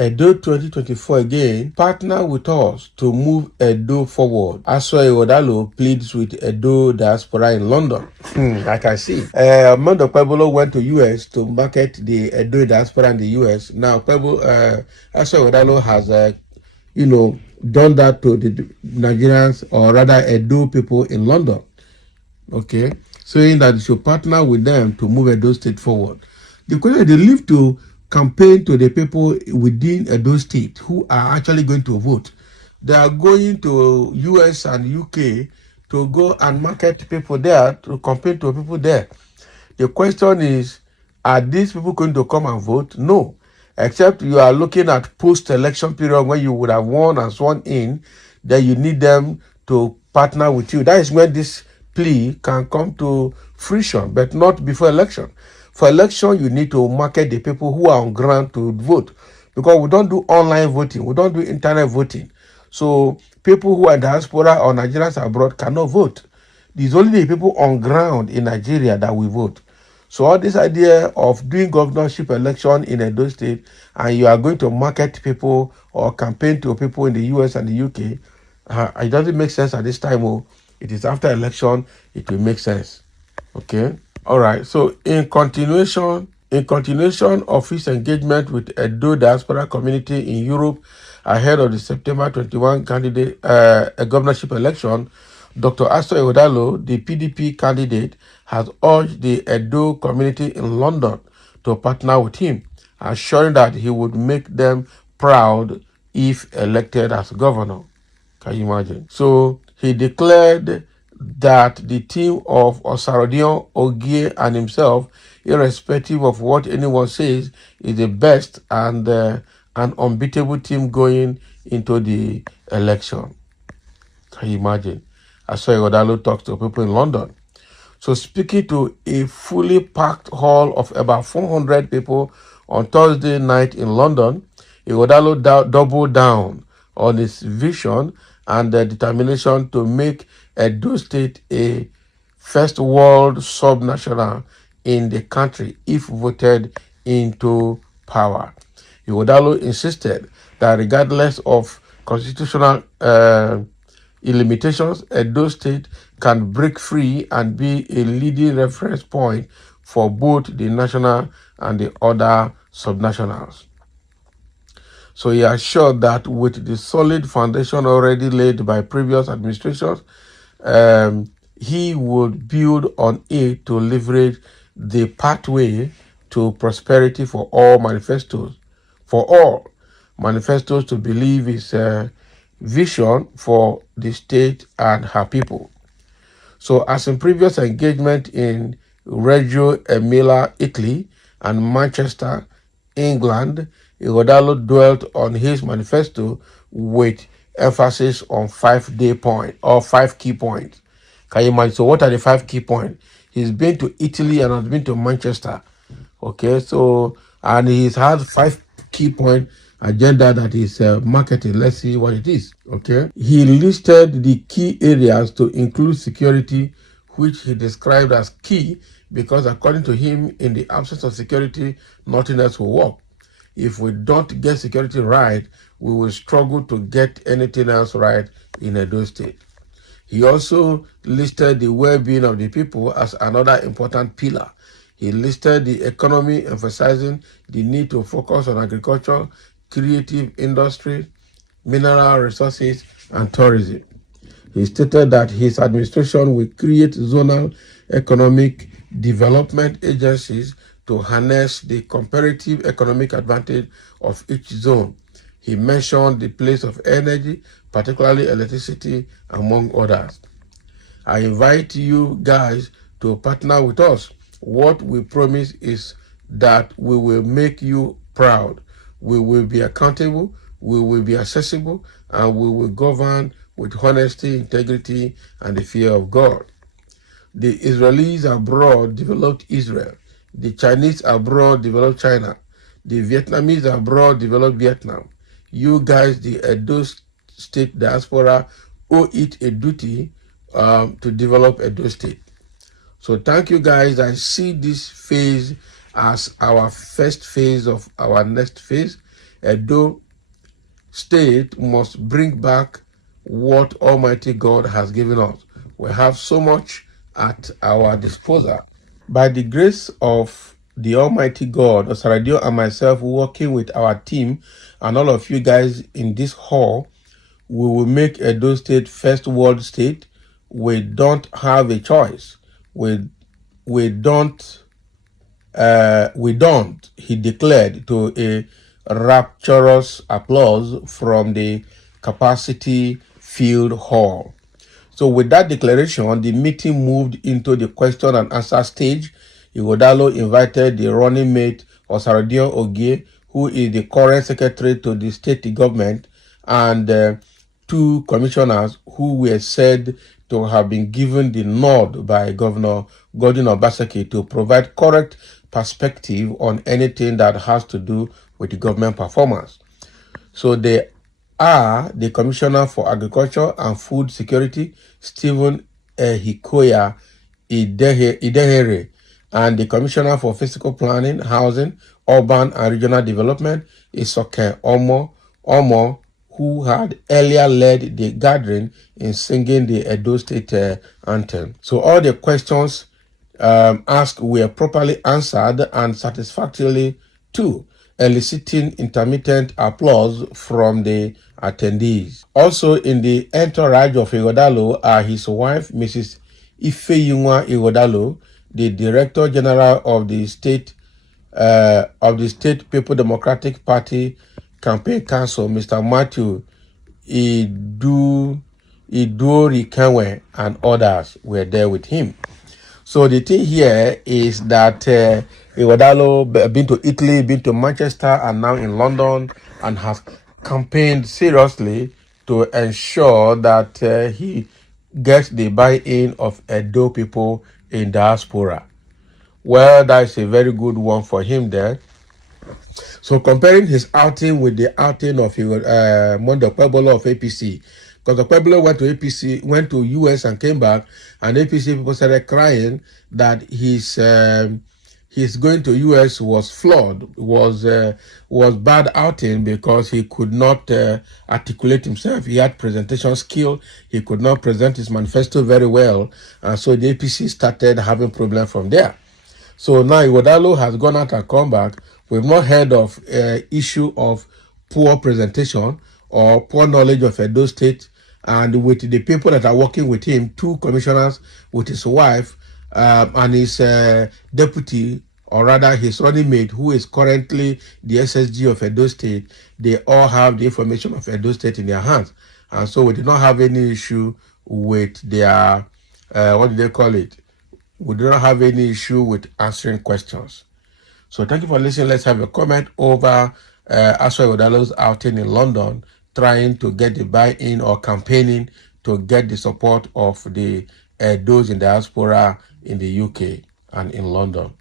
Edo 2024 again, partner with us to move Edo forward. IGHODALO pleads with Edo diaspora in London. I can see. Mondo Pebolo went to US to market the Edo diaspora in the US. Now IGHODALO has done that to the Nigerians, or rather Edo people in London. Okay, saying that you should partner with them to move Edo State forward. The question, they live to campaign to the people within Edo State who are actually going to vote. They are going to US and UK to go and market people there, to campaign to people there. The question is, are these people going to come and vote? No. Except you are looking at post-election period when you would have won and sworn in, then you need them to partner with you. That is when this plea can come to fruition, but not before election. For election, you need to market the people who are on ground to vote, because we don't do online voting, we don't do internet voting. So people who are diaspora or Nigerians abroad cannot vote. It's only the people on ground in Nigeria that will vote. So all this idea of doing governorship election in Edo State and you are going to market people or campaign to people in the US and the UK, it doesn't make sense at this time. Oh, it is after election, it will make sense. Okay. All right. So in continuation of his engagement with Edo diaspora community in Europe ahead of the September 21 candidate governorship election, Dr. IGHODALO, the PDP candidate, has urged the Edo community in London to partner with him, assuring that he would make them proud if elected as governor. Can you imagine? So he declared that the team of Osarodion, Ogie, and himself, irrespective of what anyone says, is the best and an unbeatable team going into the election. Can you imagine? IGHODALO talks to people in London. So speaking to a fully packed hall of about 400 people on Thursday night in London, IGHODALO doubled down on his vision and the determination to make Edo State a first world subnational in the country if voted into power. IGHODALO insisted that regardless of constitutional limitations, Edo State can break free and be a leading reference point for both the national and the other subnationals. So he assured that with the solid foundation already laid by previous administrations, he would build on it to leverage the pathway to prosperity for all manifestos to believe his vision for the state and her people. So as in previous engagement in Reggio Emilia, Italy, and Manchester, England, IGHODALO dwelt on his manifesto with emphasis on 5 key points. Can you imagine? So what are the 5 key points? He's been to Italy and has been to Manchester. Okay, so, and he's had 5 key points agenda that is marketing. Let's see what it is. Okay, he listed the key areas to include security, which he described as key because according to him, in the absence of security, nothing else will work. If we don't get security right, we will struggle to get anything else right in Edo State. He also listed the well-being of the people as another important pillar. He listed the economy, emphasizing the need to focus on agriculture, creative industry, mineral resources, and tourism. He stated that his administration will create zonal economic development agencies to harness the comparative economic advantage of each zone. He mentioned the place of energy, particularly electricity, among others. I invite you guys to partner with us. What we promise is that we will make you proud. We will be accountable, we will be accessible, and we will govern with honesty, integrity, and the fear of God. The Israelis abroad developed Israel. The Chinese abroad developed China. The Vietnamese abroad developed Vietnam. You guys, the Edo State diaspora, owe it a duty to develop Edo State. So thank you guys. I see this phase as our first phase of our next phase. Edo State must bring back what Almighty God has given us. We have so much at our disposal. By the grace of the Almighty God, Osaradio and myself, working with our team and all of you guys in this hall, we will make Edo State first world state. We don't have a choice. We don't, he declared, to a rapturous applause from the capacity-filled hall. So with that declaration, the meeting moved into the question and answer stage. IGHODALO invited the running mate, Osaradio Ogie, who is the current secretary to the state government, and two commissioners who were said to have been given the nod by Governor Godwin Obaseki to provide correct perspective on anything that has to do with the government performance. So they are the Commissioner for Agriculture and Food Security, Stephen Hikoya Idehere, and the Commissioner for Physical Planning, Housing, Urban and Regional Development, Isoke Omo, who had earlier led the gathering in singing the Edo State anthem. So all the questions asked were properly answered and satisfactorily too, eliciting intermittent applause from the attendees. Also in the entourage of IGHODALO are his wife, Mrs. Ifeyinwa IGHODALO, the Director General of the State People Democratic Party Campaign Council, Mr. Matthew Iduri, and others were there with him. So the thing here is that IGHODALO been to Italy, been to Manchester, and now in London, and has campaigned seriously to ensure that he gets the buy-in of Edo people in diaspora. Well, that's a very good one for him there. So comparing his outing with the outing of Mondo Pueblo of APC, because the Pueblo went to US and came back, and APC people started crying that his going to US was flawed, was bad outing because he could not articulate himself. He had presentation skill. He could not present his manifesto very well, and so the APC started having problems from there. So now IGHODALO has gone out and come back. We've not heard of issue of poor presentation or poor knowledge of Edo State. And with the people that are working with him, two commissioners with his wife and his deputy, or rather his running mate, who is currently the SSG of Edo State, they all have the information of Edo State in their hands. And so we did not have any issue with their, what do they call it? We do not have any issue with answering questions. So thank you for listening. Let's have a comment over IGHODALO's outing in London, trying to get the buy-in or campaigning to get the support of the those in diaspora in the UK and in London.